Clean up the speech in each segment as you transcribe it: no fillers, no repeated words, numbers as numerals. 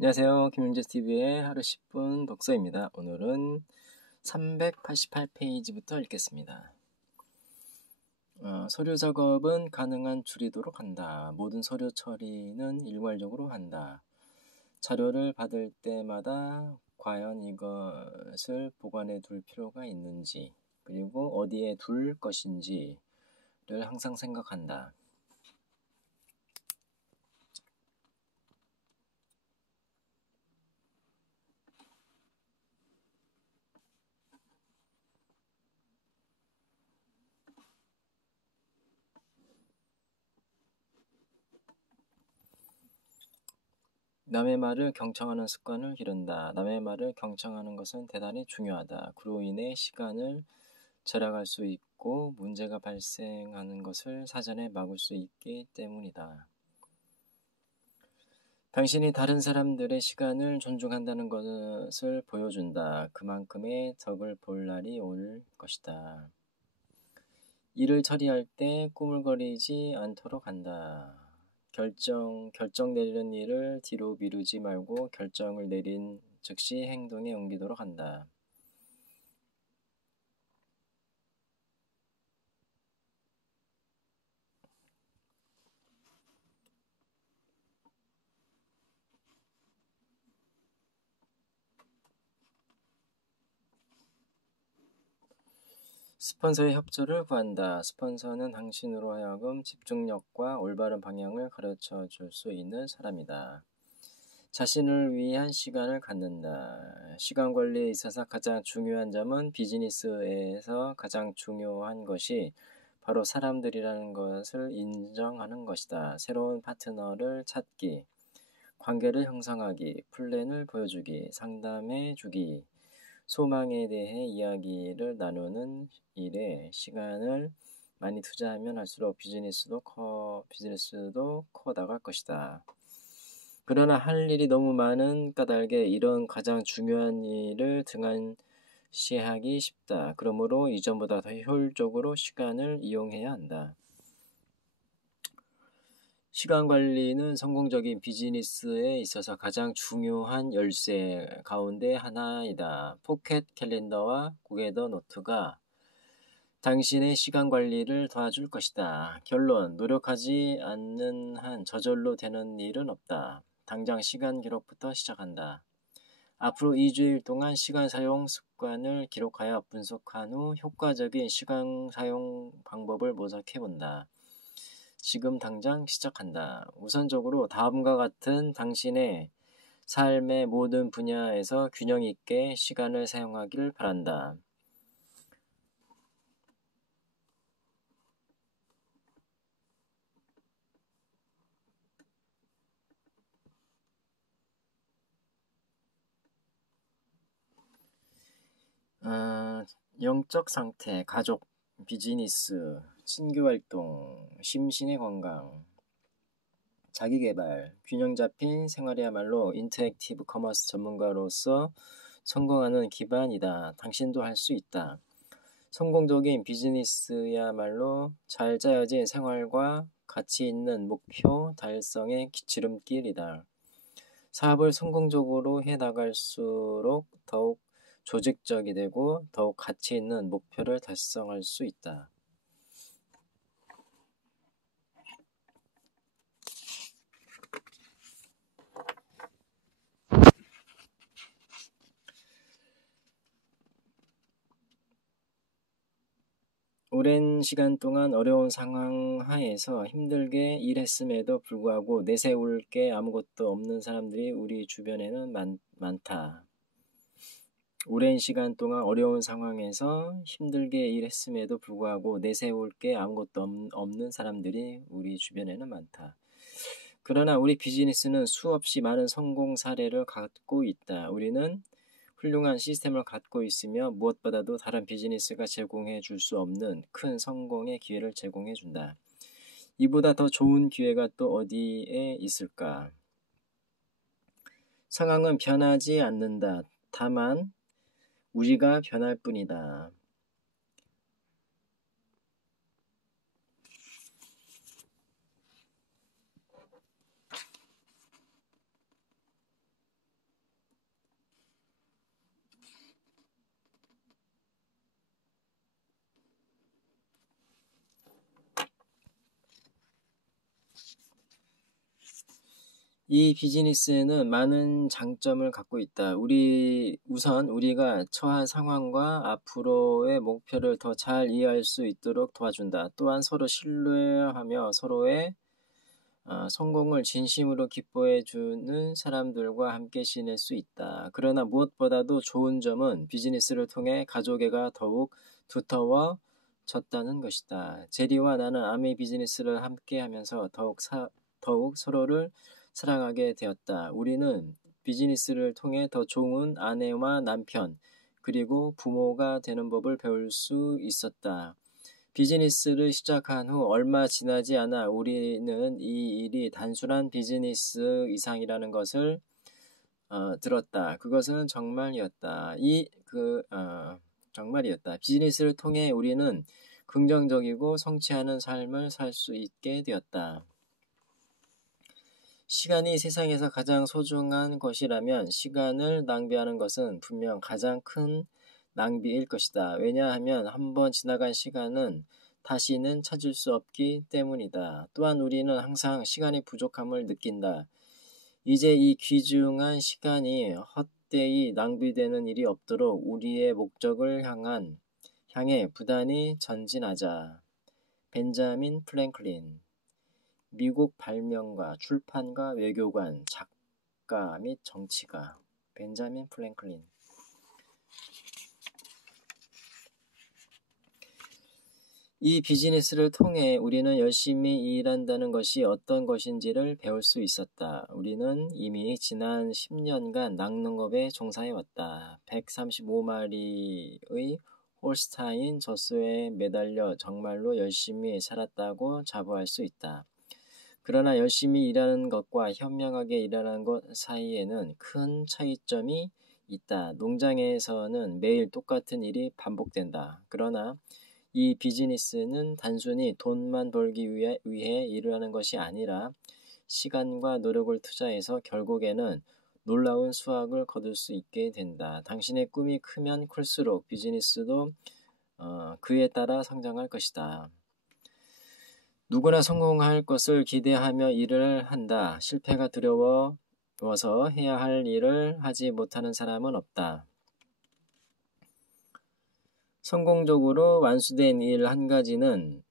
안녕하세요. 김윤재TV의 하루 10분 독서입니다. 오늘은 388페이지부터 읽겠습니다. 서류 작업은 가능한 줄이도록 한다. 모든 서류 처리는 일괄적으로 한다. 자료를 받을 때마다 과연 이것을 보관해 둘 필요가 있는지, 그리고 어디에 둘 것인지를 항상 생각한다. 남의 말을 경청하는 습관을 기른다. 남의 말을 경청하는 것은 대단히 중요하다. 그로 인해 시간을 절약할 수 있고 문제가 발생하는 것을 사전에 막을 수 있기 때문이다. 당신이 다른 사람들의 시간을 존중한다는 것을 보여준다. 그만큼의 덕을 볼 날이 올 것이다. 일을 처리할 때 꾸물거리지 않도록 한다. 결정 내리는 일을 뒤로 미루지 말고 결정을 내린 즉시 행동에 옮기도록 한다. 스폰서의 협조를 구한다. 스폰서는 당신으로 하여금 집중력과 올바른 방향을 가르쳐 줄 수 있는 사람이다. 자신을 위한 시간을 갖는다. 시간 관리에 있어서 가장 중요한 점은 비즈니스에서 가장 중요한 것이 바로 사람들이라는 것을 인정하는 것이다. 새로운 파트너를 찾기, 관계를 형성하기, 플랜을 보여주기, 상담해 주기, 소망에 대해 이야기를 나누는 일에 시간을 많이 투자하면 할수록 비즈니스도 커 나갈 것이다. 그러나 할 일이 너무 많은 까닭에 이런 가장 중요한 일을 등한시하기 쉽다. 그러므로 이전보다 더 효율적으로 시간을 이용해야 한다. 시간 관리는 성공적인 비즈니스에 있어서 가장 중요한 열쇠 가운데 하나이다. 포켓 캘린더와 구게더 노트가 당신의 시간 관리를 도와줄 것이다. 결론, 노력하지 않는 한 저절로 되는 일은 없다. 당장 시간 기록부터 시작한다. 앞으로 2주일 동안 시간 사용 습관을 기록하여 분석한 후 효과적인 시간 사용 방법을 모색해본다. 지금 당장 시작한다. 우선적으로 다음과 같은 당신의 삶의 모든 분야에서 균형 있게 시간을 사용하길 바란다. 영적 상태, 가족, 비즈니스, 친교활동, 심신의 건강, 자기개발, 균형 잡힌 생활이야말로 인터랙티브 커머스 전문가로서 성공하는 기반이다. 당신도 할 수 있다. 성공적인 비즈니스야말로 잘 짜여진 생활과 가치 있는 목표 달성의 지름길이다. 사업을 성공적으로 해나갈수록 더욱 조직적이 되고 더욱 가치 있는 목표를 달성할 수 있다. 오랜 시간 동안 어려운 상황 하에서 힘들게 일했음에도 불구하고 내세울 게 아무것도 없는 사람들이 우리 주변에는 많다. 오랜 시간 동안 어려운 상황에서 힘들게 일했음에도 불구하고 내세울 게 아무것도 없는 사람들이 우리 주변에는 많다. 그러나 우리 비즈니스는 수없이 많은 성공 사례를 갖고 있다. 우리는 훌륭한 시스템을 갖고 있으며 무엇보다도 다른 비즈니스가 제공해 줄 수 없는 큰 성공의 기회를 제공해 준다. 이보다 더 좋은 기회가 또 어디에 있을까? 상황은 변하지 않는다. 다만 우리가 변할 뿐이다. 이 비즈니스에는 많은 장점을 갖고 있다. 우선 우리가 처한 상황과 앞으로의 목표를 더 잘 이해할 수 있도록 도와준다. 또한 서로 신뢰하며 서로의 성공을 진심으로 기뻐해 주는 사람들과 함께 지낼 수 있다. 그러나 무엇보다도 좋은 점은 비즈니스를 통해 가족애가 더욱 두터워졌다는 것이다. 제리와 나는 아메 비즈니스를 함께 하면서 더욱 서로를 사랑하게 되었다. 우리는 비즈니스를 통해 더 좋은 아내와 남편, 그리고 부모가 되는 법을 배울 수 있었다. 비즈니스를 시작한 후 얼마 지나지 않아 우리는 이 일이 단순한 비즈니스 이상이라는 것을 들었다. 그것은 정말이었다. 정말이었다. 비즈니스를 통해 우리는 긍정적이고 성취하는 삶을 살 수 있게 되었다. 시간이 세상에서 가장 소중한 것이라면 시간을 낭비하는 것은 분명 가장 큰 낭비일 것이다. 왜냐하면 한번 지나간 시간은 다시는 찾을 수 없기 때문이다. 또한 우리는 항상 시간의 부족함을 느낀다. 이제 이 귀중한 시간이 헛되이 낭비되는 일이 없도록 우리의 목적을 향해 부단히 전진하자. 벤자민 프랭클린. 미국 발명가, 출판가, 외교관, 작가 및 정치가. 벤자민 프랭클린. 이 비즈니스를 통해 우리는 열심히 일한다는 것이 어떤 것인지를 배울 수 있었다. 우리는 이미 지난 10년간 낚농업에 종사해왔다. 135마리의 홀스타인 젖소에 매달려 정말로 열심히 살았다고 자부할 수 있다. 그러나 열심히 일하는 것과 현명하게 일하는 것 사이에는 큰 차이점이 있다. 농장에서는 매일 똑같은 일이 반복된다. 그러나 이 비즈니스는 단순히 돈만 벌기 위해 일을 하는 것이 아니라 시간과 노력을 투자해서 결국에는 놀라운 수확을 거둘 수 있게 된다. 당신의 꿈이 크면 클수록 비즈니스도 그에 따라 성장할 것이다. 누구나 성공할 것을 기대하며 일을 한다. 실패가 두려워서 해야 할 일을 하지 못하는 사람은 없다. 성공적으로 완수된 일 한 가지는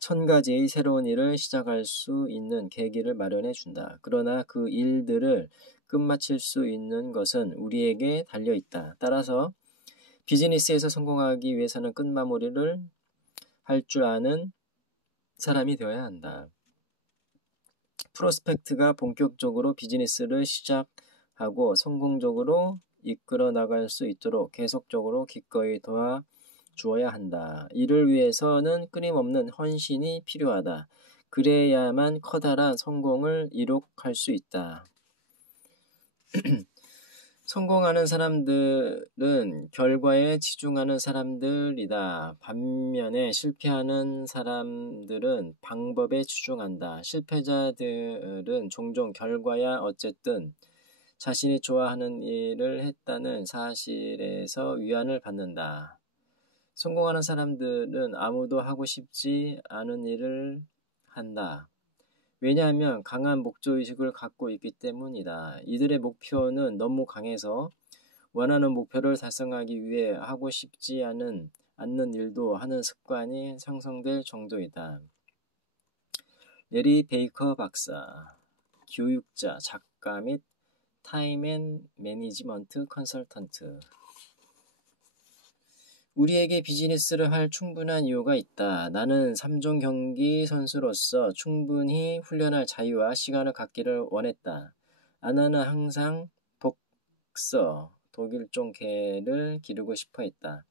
1000가지의 새로운 일을 시작할 수 있는 계기를 마련해 준다. 그러나 그 일들을 끝마칠 수 있는 것은 우리에게 달려 있다. 따라서 비즈니스에서 성공하기 위해서는 끝마무리를 할 줄 아는 사람이 되어야 한다. 프로스펙트가 본격적으로 비즈니스를 시작하고 성공적으로 이끌어 나갈 수 있도록 계속적으로 기꺼이 도와주어야 한다. 이를 위해서는 끊임없는 헌신이 필요하다. 그래야만 커다란 성공을 이룩할 수 있다. 성공하는 사람들은 결과에 치중하는 사람들이다. 반면에 실패하는 사람들은 방법에 치중한다. 실패자들은 종종 결과야 어쨌든 자신이 좋아하는 일을 했다는 사실에서 위안을 받는다. 성공하는 사람들은 아무도 하고 싶지 않은 일을 한다. 왜냐하면 강한 목표의식을 갖고 있기 때문이다. 이들의 목표는 너무 강해서 원하는 목표를 달성하기 위해 하고 싶지 않는 일도 하는 습관이 형성될 정도이다. 레리 베이커 박사, 교육자, 작가 및 타임 앤 매니지먼트 컨설턴트. 우리에게 비즈니스를 할 충분한 이유가 있다. 나는 3종 경기 선수로서 충분히 훈련할 자유와 시간을 갖기를 원했다. 아나는 항상 복서, 독일종 개를 기르고 싶어 했다.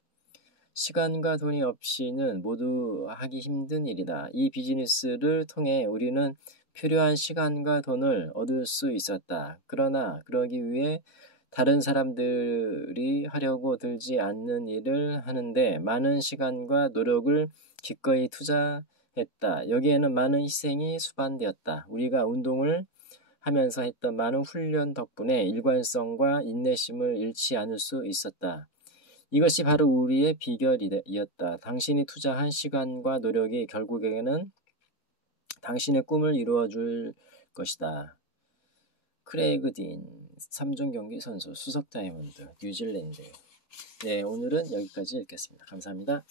시간과 돈이 없이는 모두 하기 힘든 일이다. 이 비즈니스를 통해 우리는 필요한 시간과 돈을 얻을 수 있었다. 그러나 그러기 위해 다른 사람들이 하려고 들지 않는 일을 하는데 많은 시간과 노력을 기꺼이 투자했다. 여기에는 많은 희생이 수반되었다. 우리가 운동을 하면서 했던 많은 훈련 덕분에 일관성과 인내심을 잃지 않을 수 있었다. 이것이 바로 우리의 비결이었다. 당신이 투자한 시간과 노력이 결국에는 당신의 꿈을 이루어줄 것이다. 크레이그 딘 3종 경기 선수 수석 다이아몬드 뉴질랜드. 네, 오늘은 여기까지 읽겠습니다. 감사합니다.